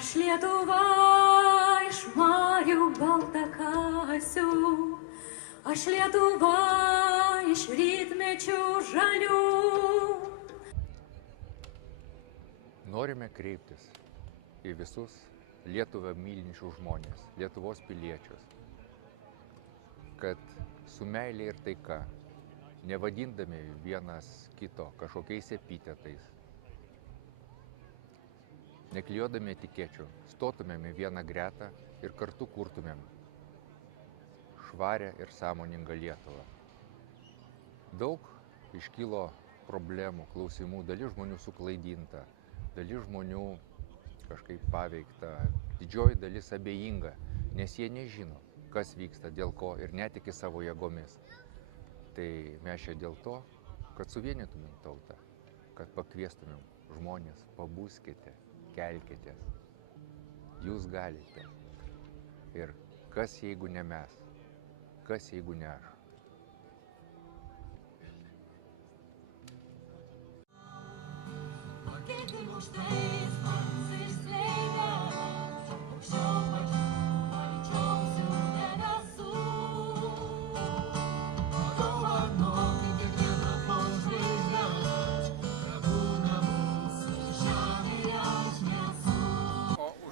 Aš Lietuva iš marių baltakasių, aš Lietuva iš rytmečių žalių. Norime kreiptis į visus Lietuvą mylinčius žmonės, Lietuvos piliečius, kad su meilė ir taika, nevadindami vienas kito kažkokiais epitetais, neklijuodami etikečių, stotumėm į vieną gretą ir kartu kurtumėm švarę ir sąmoningą Lietuvą. Daug iškilo problemų, klausimų, dalis žmonių suklaidinta, dalis žmonių kažkaip paveikta, didžioji dalis abejinga, nes jie nežino, kas vyksta, dėl ko ir netiki savo jėgomis. Tai mes čia dėl to, kad suvienytumėm tautą, kad pakviestumėm žmonės, pabuskite, kelkitės, jūs galite. Ir kas jeigu ne mes, kas jeigu ne aš.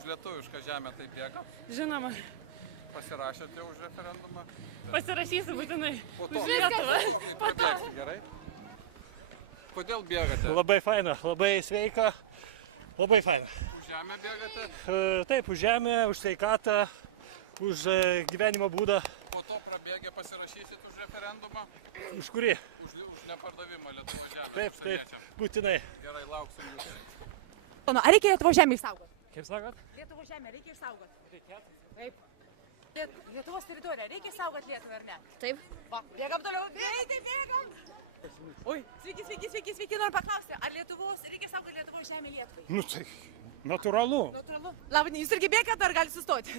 Lietuvišką žemę taip bėga? Žinoma. Pasirašėte už referendumą? Pasirašysiu būtinai. Po to. Už Lietuvą. Po to. Gerai. Kodėl bėgate? Labai faina, labai sveika, labai faina. Už žemę bėgate? Taip, už žemę, už sveikatą, už gyvenimo būdą. Po to prabėgę pasirašysit už referendumą? Už kurį? Už nepardavimą Lietuvos žemės. Taip, taip, būtinai. Gerai, lauksim jūsų. Ar reikia Lietuvos žemę išsaugoti? Kaip sakot? Lietuvos žemę reikia išsaugoti. Reikėtų. Taip. Lietuvos teritoriją reikia išsaugoti Lietuvą, ar ne? Taip. Va, bėgam toliau. Bėgam. Oi, sveiki, noriu paklausti, ar reikia saugoti Lietuvos žemę Lietuvai? Nu tai, natūralu. Natūralu. Labai, jūs irgi bėgat, ar gali sustoti?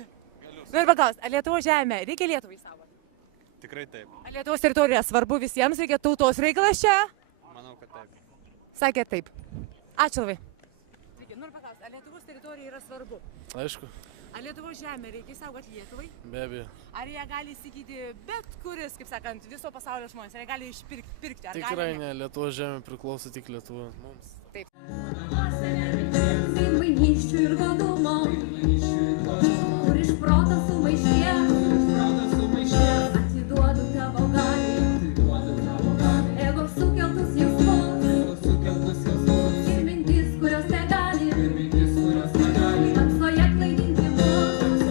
Galiu. Noriu paklausti, ar Lietuvos žemę reikia Lietuvai išsaugoti? Tikrai taip. Ar Lietuvos teritorija svarbu visiems, reikia tautos reikalas čia? Manau, kad taip. Sakė taip. Ačiū labai. Sveiki, noriu paklausti, ar Lietuvos teritorija yra svarbu? Aišku, Ar Lietuvos žemę reikia išsaugoti Lietuvai? be abejo. Ar ją gali įsigyti bet kuris, kaip sakant, viso pasaulio žmonės? Ar ją gali išpirkti? Ar Tikrai gali, ne, Lietuvos žemė priklauso tik Lietuvai. Mums. Taip. Vainykščių ir godumo, kur iš proto sumaišties, atiduodu tavo galiai, ego sukeltus jausmus, ir mintis, kurios negali, tamsoje klaidinti mus,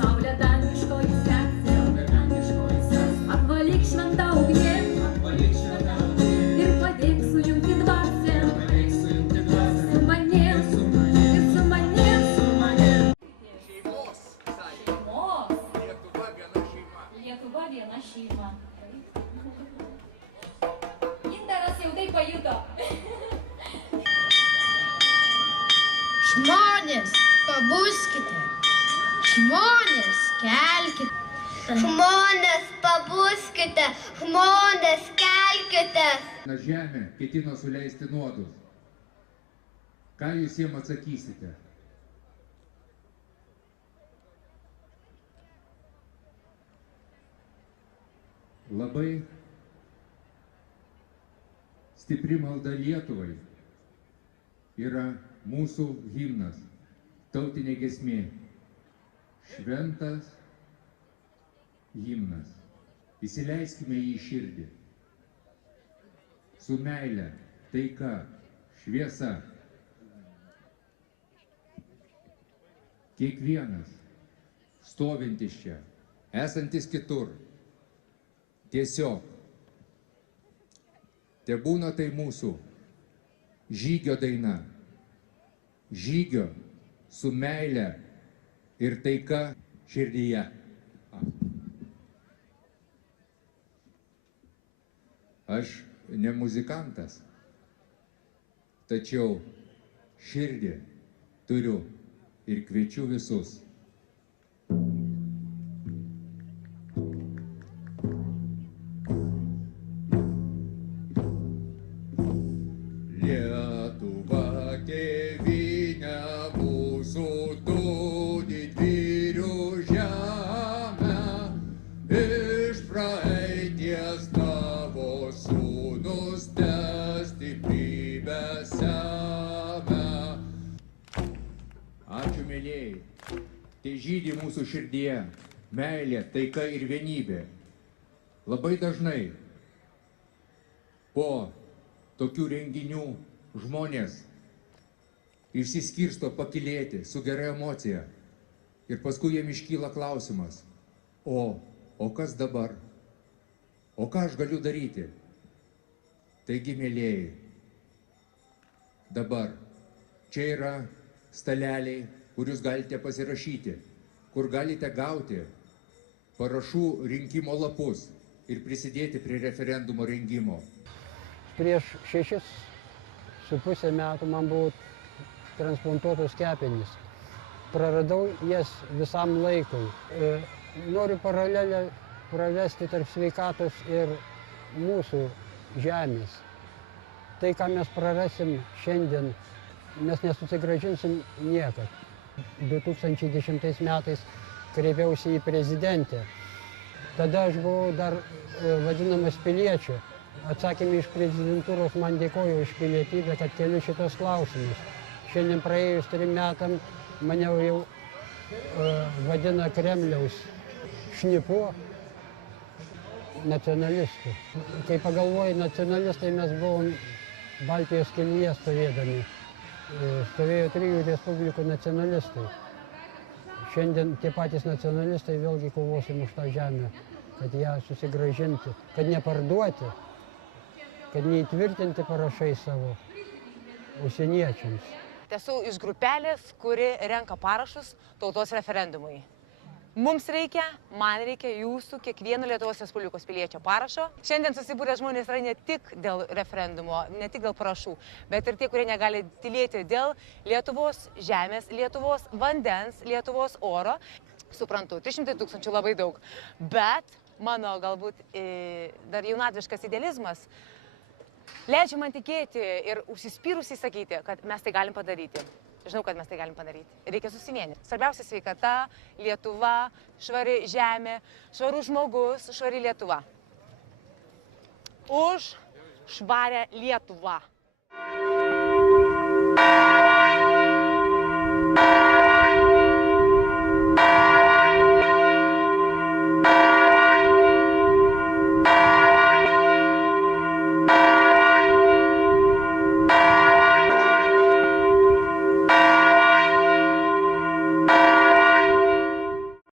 saulė dangiškoji sekcija, apvalyk šventą ugnį ir padėk sujungti dvasią. Lietuva viena šeima. Gintaras jau tai pajuto. Žmonės, pabuskite. Žmonės, kelkite. Žmonės, pabuskite. Žmonės, kelkite. Na žemė ketino suleisti nuodus. Ką jūs jiems atsakysite? Labai stipri malda Lietuvai yra mūsų himnas, tautinė giesmė. Šventas himnas. Įsileiskime jį į širdį. Su meile, taika, šviesa. Kiekvienas stovintis čia, esantis kitur, tiesiog tebūna tai mūsų žygio daina, žygio su meile ir taika širdyje. Aš ne muzikantas, tačiau širdį turiu ir kviečiu visus. Lietuva tėvynė mūsų. Ačiū, mėlyjei. Tai žydi mūsų širdyje meilė, taika ir vienybė. Labai dažnai po tokių renginių žmonės išsiskirsto pakylėti su gera emocija. Ir paskui jiem iškyla klausimas, o kas dabar? O ką aš galiu daryti? Taigi, mėlyjei, dabar čia yra staleliai, kur jūs galite pasirašyti, kur galite gauti parašų rinkimo lapus ir prisidėti prie referendumo rengimo. Prieš 6,5 metų man buvo transplantuotos kepenys. Praradau jas visam laikui. Noriu paralelę pravesti tarp sveikatos ir mūsų žemės. Tai, ką mes prarasim šiandien, mes nesusigrąžinsim niekad. 2010 metais kreipiausi į prezidentę. Tada aš buvau dar vadinamas piliečiu. Atsakymai iš prezidentūros man dėkojo už pilietybę, kad keliu šitos klausimus. Šiandien praėjus 3 metam mane jau vadina Kremliaus šnipu, nacionalistu. Kai pagalvoju, nacionalistai mes buvom Baltijos kelyje stovėdami. Stovėjo 3 respublikų nacionalistai. Šiandien tie patys nacionalistai vėlgi kovosim už tą žemę, kad ją susigrąžinti, kad neparduoti, kad neįtvirtinti parašai savo užsieniečiams. Esu iš grupelės, kuri renka parašus tautos referendumui. Mums reikia, man reikia jūsų kiekvieno Lietuvos Respublikos piliečio parašo. Šiandien susibūrę žmonės yra ne tik dėl referendumo, ne tik dėl parašų, bet ir tie, kurie negali tylėti dėl Lietuvos žemės, Lietuvos vandens, Lietuvos oro. Suprantu, 300 000 labai daug, bet mano galbūt dar jaunatviškas idealizmas leidžia man tikėti ir užsispyrusiai sakyti, kad mes tai galim padaryti. Žinau, kad mes tai galim padaryti. Reikia susivienyti. Svarbiausia sveikata, Lietuva, švari žemė, švarus žmogus, švari Lietuva. Už švarę Lietuvą.